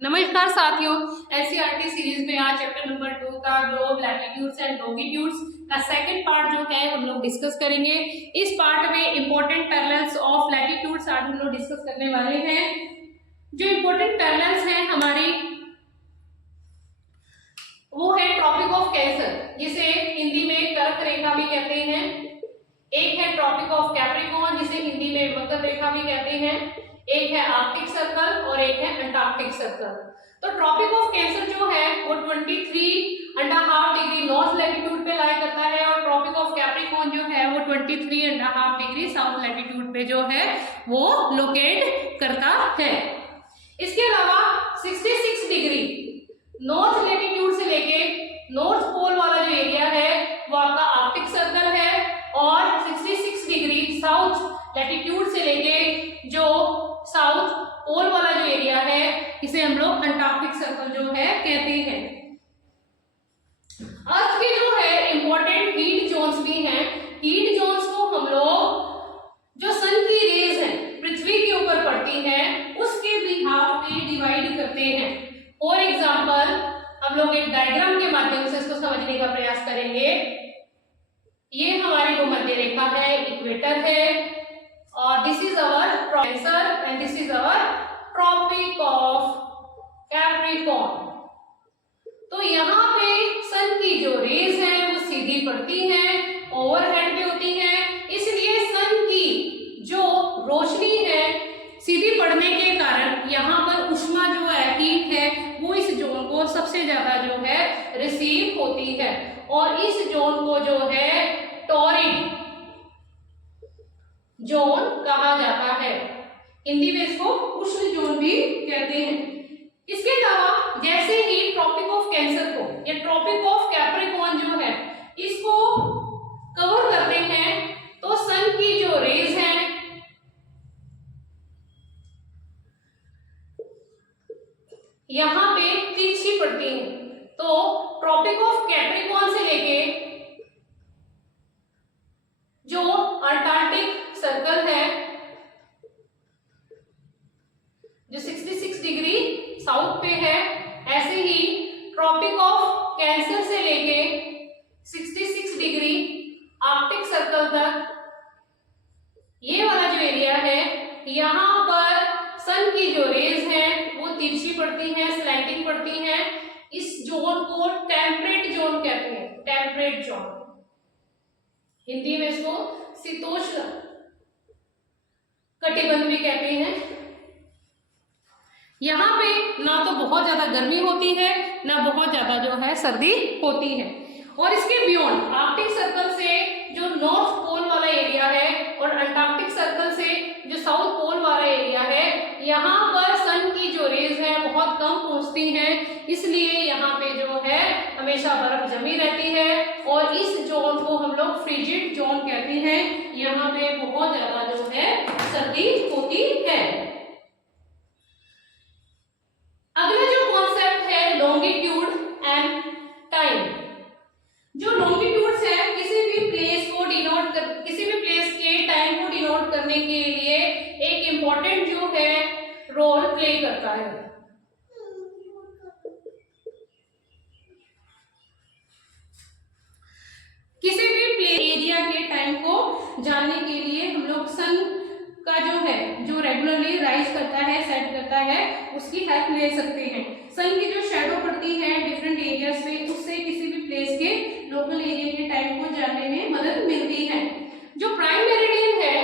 नमस्कार साथियों, NCERT series में आज चैप्टर नंबर 2 का ग्लोब लैटिट्यूड्स एंड लॉन्गिट्यूड्स का सेकंड पार्ट जो है हम लोग डिस्कस करेंगे। इस पार्ट में इंपॉर्टेंट पैरेलल्स ऑफ लैटिट्यूड्स आज हम लोग डिस्कस करने वाले हैं। जो इंपॉर्टेंट पैरेलल्स हैं हमारी वो है ट्रॉपिक ऑफ कैंसर, जिसे हिंदी में कर्क रेखा भी कहते हैं। एक है ट्रॉपिक ऑफ कैप्रिकॉर्न, जिसे हिंदी में मकर रेखा भी कहते हैं। एक है आर्कटिक सर्कल और एक है अंटार्कटिक सर्कल। तो ट्रॉपिक ऑफ कैंसर जो है वो 23.5 डिग्री नॉर्थ लैटिट्यूड पे लाई करता है और ट्रॉपिक ऑफ कैप्रिकॉर्न जो है वो 23.5 डिग्री साउथ लैटिट्यूड पे जो है वो लोकेट करता है। इसके अलावा 66 डिग्री नॉर्थ लैटिट्यूड से लेके नॉर्थ पोल वाला जो एरिया है वो आपका आर्कटिक सर्कल है और 66 डिग्री साउथ लैटिट्यूड से लेके जो साउथ पोल वाला जो एरिया है इसे हम लोग अंटार्कटिक सर्कल जो है कहते हैं। अर्थ के जो है इंपॉर्टेंट हीट जोन्स भी हैं। हीट जोन्स को हम लोग जो सन की रेज है पृथ्वी के ऊपर पड़ती है उसके बिहाफ पे डिवाइड करते हैं। फॉर एग्जाम्पल हम लोग एक डायग्राम के माध्यम से इसको समझने का प्रयास करेंगे। ये हमारी भूमध्य रेखा है, इक्वेटर है और this is our Cancer and this is our Tropic of Capricorn. तो यहाँ पे सन की जो रेज है वो सीधी पड़ती हैं, ओवरहेड पे होती हैं, इसलिए सन की जो रोशनी है सीधी पड़ने के कारण यहाँ पर उष्मा जो है हीट है वो इस जोन को सबसे ज्यादा जो है रिसीव होती है और इस जोन को जो है टॉरिड जोन कहा जाता है। हिंदी में इसको उष्ण जोन भी कहते हैं। इसके अलावा जैसे ही ट्रॉपिक ऑफ कैंसर को या ट्रॉपिक ऑफ कैप्रिकॉर्न जो है इसको कवर करते हैं तो सन की जो रेज है यहां पे तिरछी पड़ती है। तो ट्रॉपिक ऑफ कैप्रिकॉर्न से लेके जो अंटार्कटिक सर्कल है जो 66 डिग्री साउथ पे है, ऐसे ही ट्रॉपिक ऑफ कैंसर से लेके 66 डिग्री आर्कटिक सर्कल तक ये वाला जो एरिया है यहाँ पर सन की जो रेज है वो तिरछी पड़ती है, स्लैंटिंग पड़ती है। इस जोन को टेम्परेट जोन कहते हैं, टेम्परेट जोन। हिंदी में इसको शीतोष्ण कटिबंध भी कहते हैं। यहाँ पे ना तो बहुत ज्यादा गर्मी होती है ना बहुत ज्यादा जो है सर्दी होती है। और इसके बियॉन्ड आर्कटिक सर्कल से जो नॉर्थ पोल वाला एरिया है और अंटार्कटिक सर्कल से जो साउथ पोल वाला एरिया है यहाँ पर सन की जो रेज है बहुत कम पहुंचती हैं, इसलिए यहाँ पे जो है हमेशा बर्फ जमी रहती है और इस जोन को हम लोग फ्रिजिड जोन कहते हैं। यहाँ पे बहुत ज्यादा जो है सर्दी होती है। अगला जो कॉन्सेप्ट है लॉन्गिट्यूड एंड टाइम। जो लॉन्गिट्यूड्स है किसी भी प्लेस को डिनोट कर, किसी भी प्लेस के टाइम को डिनोट करने के लिए एक इंपॉर्टेंट जो है रोल प्ले करता है। किसी भी एरिया के टाइम को जानने के लिए हम लोग सन का जो है जो रेगुलरली राइज करता है, सेट करता है, उसकी हेल्प ले सकते हैं। सन की जो शैडो पड़ती है डिफरेंट एरियाज पे उससे किसी भी प्लेस के लोकल एरिया के टाइम को जानने में मदद मिलती है। जो प्राइम मेरिडियन है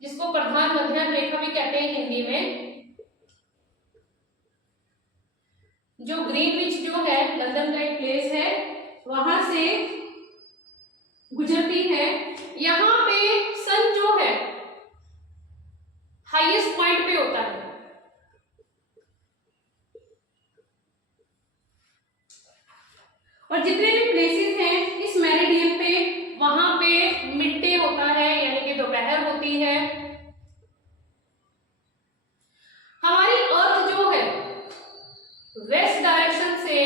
जिसको प्रधान मध्य रेखा भी कहते हैं हिंदी में, जो ग्रीनविच जो है लंदन का एक प्लेस है वहां से गुजरती है। यहाँ पे सन जो है हाईएस्ट पॉइंट पे होता है और जितने भी प्लेसेस हैं इस मेरिडियन पे वहां पे मिड डे होता है यानी कि दोपहर होती है। हमारी अर्थ जो है वेस्ट डायरेक्शन से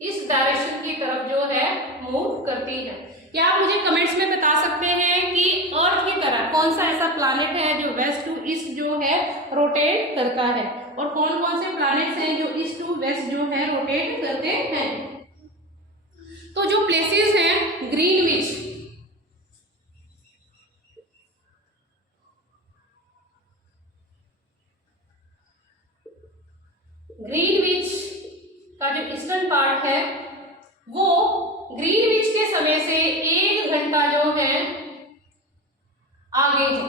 इस डायरेक्शन की तरफ जो है मूव करती है। क्या आप मुझे कमेंट्स में बता सकते हैं कि अर्थ की तरह कौन सा ऐसा प्लैनेट है जो वेस्ट टू ईस्ट जो है रोटेट करता है। और कौन कौन से प्लैनेट्स हैं जो ईस्ट टू वेस्ट जो है रोटेट करते हैं? तो जो प्लेसेस हैं ग्रीनविच, ग्रीनविच का जो ईस्टर्न पार्ट है वो ग्रीनविच के समय से 1 घंटा जो है आगे है,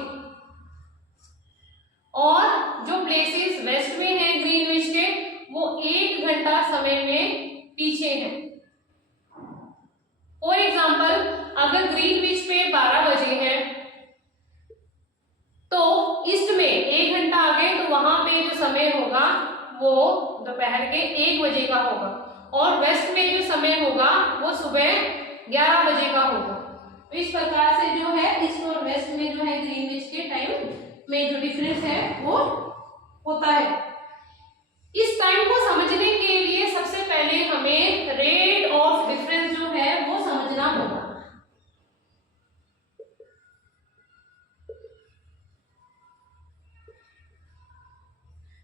और जो प्लेसेस वेस्ट में है ग्रीनविच के वो 1 घंटा समय में पीछे है। फॉर एग्जाम्पल, अगर ग्रीनविच पे 12 बजे है तो ईस्ट में 1 घंटा आगे, तो वहां पे जो समय होगा वो दोपहर के 1 बजे का होगा, और वेस्ट में जो समय होगा वो सुबह 11 बजे का होगा। तो इस प्रकार से जो है ईस्ट और वेस्ट में जो है ग्रीनविच के टाइम में जो डिफरेंस है वो होता है। इस टाइम को समझने के लिए सबसे पहले हमें रेट ऑफ डिफरेंस जो है वो समझना होगा।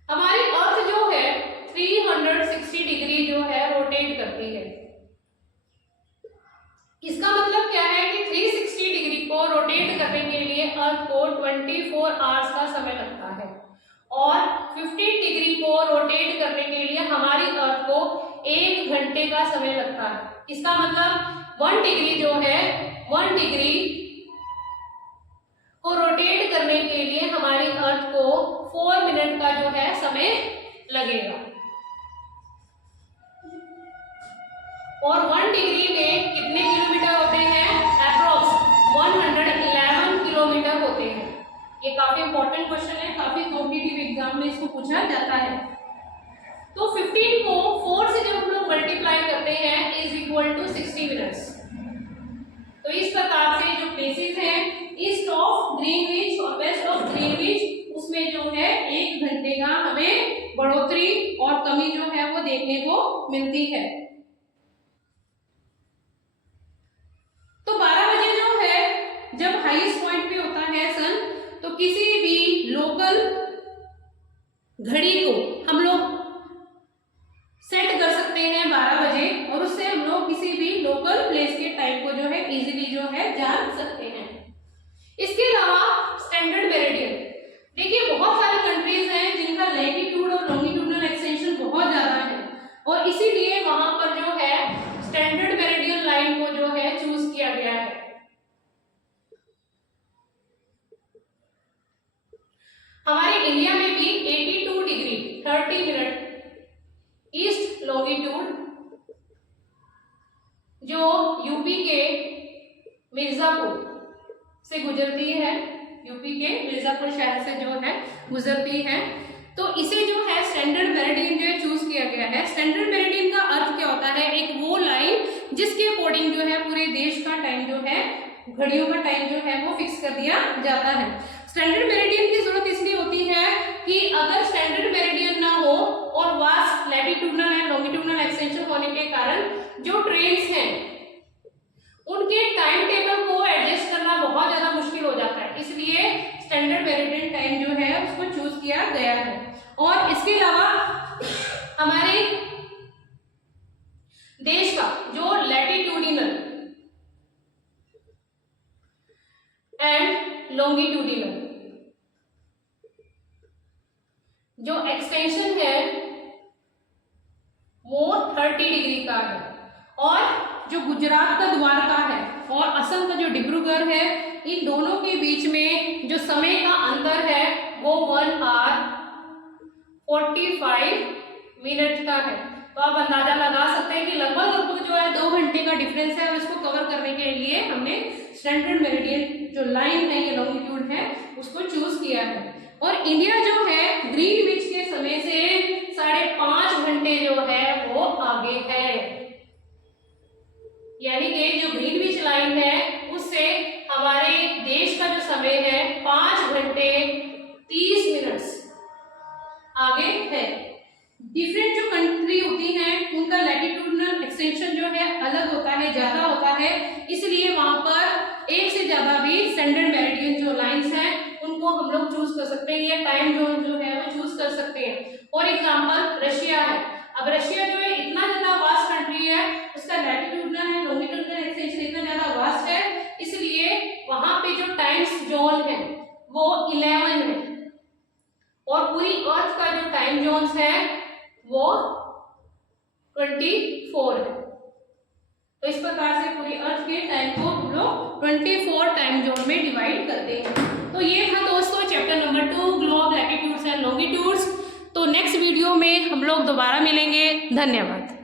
हमारी अर्थ जो है 360 डिग्री जो है रोटेट करती है। इसका मतलब क्या है कि 360 डिग्री को रोटेट करने के लिए अर्थ को 24 आवर्स का समय लगता है, और 15 डिग्री को रोटेट करने के लिए हमारी अर्थ को 1 घंटे का समय लगता है। इसका मतलब 1 डिग्री जो है 1 डिग्री को रोटेट करने के लिए हमारी अर्थ को 4 मिनट का जो है समय लगेगा, और 1 डिग्री में कितने किलोमीटर होते हैं? अप्रोक्स 111 किलोमीटर होते हैं। ये काफी इंपॉर्टेंट क्वेश्चन है, काफी कॉम्पिटिटिव एग्जाम में इसको पूछा जाता है। तो 15 को 4 से जब हम लोग मल्टीप्लाई करते हैं इज इक्वल टू 60 मिनट्स। तो इस प्रकार से जो प्लेसेस हैं ईस्ट ऑफ ग्रीनविच और वेस्ट ऑफ ग्रीनविच, उसमें जो है 1 घंटे का हमें बढ़ोतरी और कमी जो है वो देखने को मिलती है। तो 12 बजे जो है जब हाईएस्ट पॉइंट पे होता है सन, तो किसी भी लोकल घड़ी को हम लोग सेट कर सकते हैं 12 बजे, और उससे हम लोग किसी भी लोकल प्लेस के टाइम को जो है इजीली जो है जान सकते हैं। इसके अलावा स्टैंडर्ड मेरिडियन, देखिए बहुत सारी कंट्रीज हैं जिनका लैटिट्यूड और लॉन्गिट्यूडनल एक्सटेंशन बहुत ज्यादा है, और इसीलिए वहां पर जो है स्टैंडर्ड मेरिडियन लाइन को जो है चूज किया गया है। हमारे इंडिया में भी 82 डिग्री 30 मिनट ईस्ट लॉन्गिट्यूड जो यूपी के मिर्जापुर से गुजरती है, यूपी के मिर्जापुर शहर से जो है गुजरती है, तो इसे जो है स्टैंडर्ड मेरिडियन जो है चूज किया गया है। स्टैंडर्ड मेरिडियन का अर्थ क्या होता है? एक वो लाइन जिसके अकॉर्डिंग जो है पूरे देश का टाइम जो है, घड़ियों का टाइम जो है वो फिक्स कर दिया जाता है। स्टैंडर्ड मेरिडियन की जरूरत इसलिए होती है कि अगर स्टैंडर्ड मेरिडियन ना हो और vast latitudinal and longitudinal extension होने के कारण जो ट्रेन्स हैं उनके टाइम टेबल को एडजस्ट करना बहुत ज्यादा मुश्किल हो जाता है, इसलिए स्टैंडर्ड मेरिडियन टाइम जो है उसको चूज किया गया है। और इसके अलावा हमारे देश का जो लैटिट्यूडिनल एंड लॉन्गिट्यूडिनल जो एक्सटेंशन है वो 30 डिग्री का है, और जो गुजरात का द्वारका है और असम का जो डिब्रूगढ़ है, इन दोनों के बीच में जो समय का अंतर है वो 1 आवर 45 मिनट का है। तो आप अंदाजा लगा सकते हैं कि लगभग जो है 2 घंटे का डिफरेंस है, और इसको कवर करने के लिए हमने स्टैंडर्ड मेरिडियन जो लाइन है, ये लॉन्गिट्यूड है, उसको चूज किया है। और इंडिया जो है ग्रीनविच के समय से 5.5 घंटे जो है वो आगे है, यानी कि जो ग्रीनविच लाइन है उससे हमारे देश का जो समय है 5 घंटे 30 मिनट्स आगे है। डिफरेंट जो कंट्री होती हैं उनका लैटिट्यूडनल एक्सटेंशन जो है अलग होता है, ज्यादा होता है, इसलिए वहां पर एक से ज्यादा भी स्टैंडर्ड मेरिडियन जो लाइंस हैं उनको हम लोग चूज कर सकते हैं, या टाइम जोन जो है वो चूज कर सकते हैं। फॉर एग्जाम्पल रशिया है। अब रशिया जो है इतना ज्यादा वास्ट कंट्री है, उसका लैटिट्यूडनल है लॉन्गिट्यूडनल एक्सटेंशन इतना ज्यादा वास्ट है, इसलिए वहां पे जो टाइम्स जोन है वो 11 है, और पूरी अर्थ का जो टाइम जोन्स है वो 24 है। तो इस प्रकार से पूरी अर्थ के टाइम को हम लोग 24 टाइम जोन में डिवाइड करते हैं। तो ये था दोस्तों chapter number 2 globe, latitudes and longitudes. तो नेक्स्ट वीडियो में हम लोग दोबारा मिलेंगे। धन्यवाद।